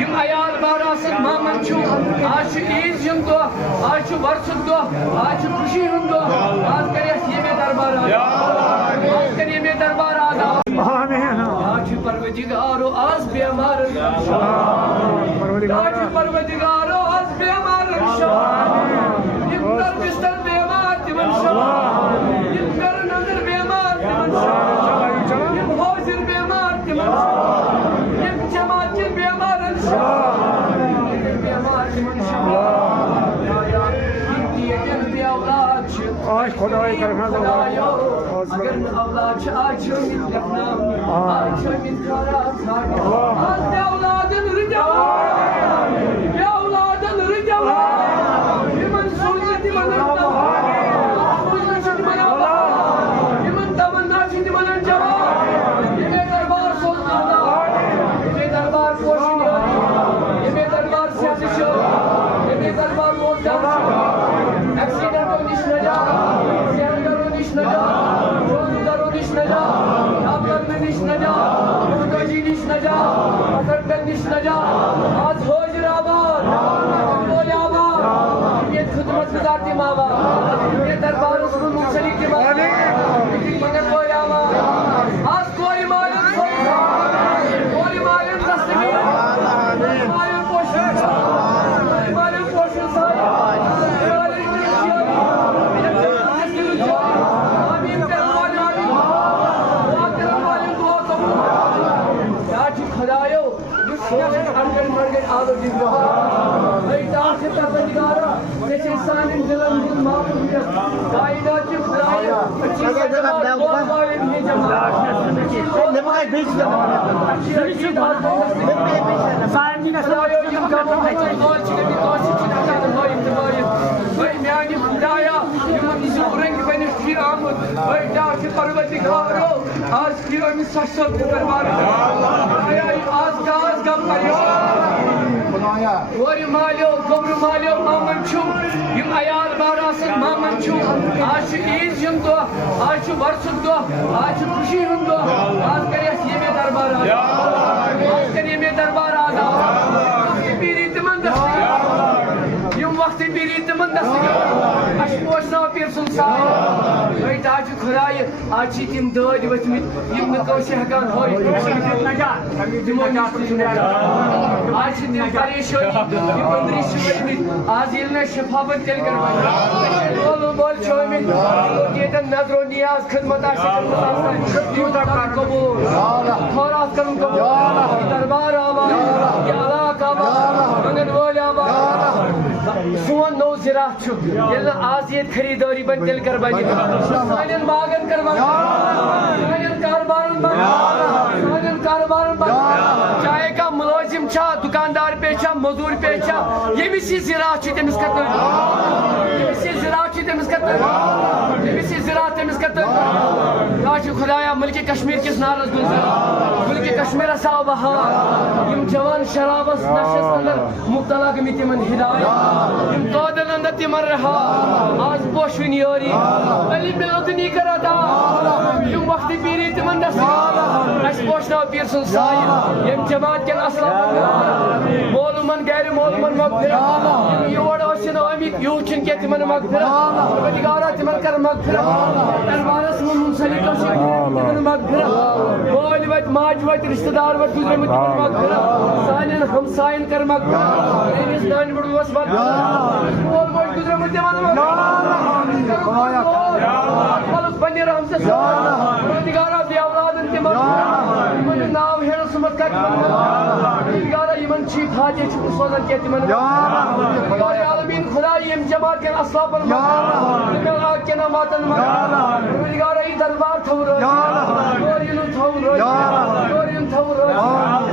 M عیال باراسن مامن چھو آج عید ہند دہ آج ورسک دہ آج خوشی ہند دہ آج کرے یہ دربار آز کرے یہ دربار آز آج پروردگارو آز بیمار آج پروردگارو آز بیمار یم در بستر بیمار تمن شفا یم در نظر بیمار تمن شفا یم حاضر بیمار تمن شفا یم جماعت بیمار بیمار تمن شفا آج خدای کرم اگر اولاد آج امید لکھنا آج امید کارا آج بے اولادن رجوا بے اولادن رجوا یمن سوچت من سوچت من یمن تمنا چھ من جواب یہ دربار سوچ یہ دربار پوشن یہ دربار سچ یہ دربار موت ایکسیڈنٹ نش نجات سینڈرو نش نجات روزدارو نش نجات ڈاکٹر نش نجات محتاجی نش نجات افراد نش نجات آج حاضر آباد بول آباد یہ خدمت گزار تیم آباد یہ دربار اس کو منسلی تیم آباد مگر بول آباد آج کوئی معلوم کوئی معلوم دستگیر کوئی معلوم پوشن کوئی معلوم پوشن آج کی امید سچ دربار آج کم کریو وری مالیو گبر مالیو مامن چھو یم عیال باراسن مامن چھو آج عید ہند دہ آج ورسک دہ آج خوشی ہند دہ آج کرے یہ دربار آز کرے یہ دربار آز پیری تمن دستگیر یم وقت پیری تمن دستگیر اش پوشنا پیر سن سائے آج خدای آج تم داد وتمت یم نکوش ہکان ہوئی آج تم پریشانی یم اندری شویمت آج یلنا شفافت تیل کر بول بول چھومت یتن نظر و نیاز خدمت قبول تھوڑا کرن قبول دربار آباد یہ علاقہ آباد انگن وول آباد سون نو زراعت چھو یلنا آج یہ خریداری بن تیل کر بن سانین باغن کر بن سانین کاروبارن بن سانین کاروبارن بن چاہے کا ملازم چھا دکاندار پیچھا مزدور پیچھا یمس یہ زراعت چھ تمس کتر یمس یہ زراعت چھ تمس کتر یمس یہ زراعت تمس کتر آج خدایا ملک کشمیر کس نارس گزر ملک کشمیر سا بہار یم جوان شرابس نشس اندر مبتلا گمی تمن ہدایت یم قادل اندر تمن رہا آج پوشون یوری علی ملتنی کر ادا یم وقت پیری تمن دست اس پوشنا پیر سن سائے یم جماعت کن اسلام مولومن غیر مولومن مغفرت یم یور اوشن امید یوچن کے تمن مغفرت پروردگارا تمن کر مغفرت دربارس منسلک تمن مغفرت بول وت ماج وت رشتہ دار وت گزرم تمن مغفرت سانن ہمسائن کر مغفرت اس نان بڑوس بول بول گزرم تمن مغفرت خلص بنی رحم سے پروردگارا بی اولادن تمن من ناو ہے سمت کا پروردگارا یمن چھ حاجت چھ سوزن کے تمن خدا عالمین خدا یم جماعت کے اصحاب المغفرت تمن کے ناماتن پروردگارا ای دربار تھور اور ینو تھور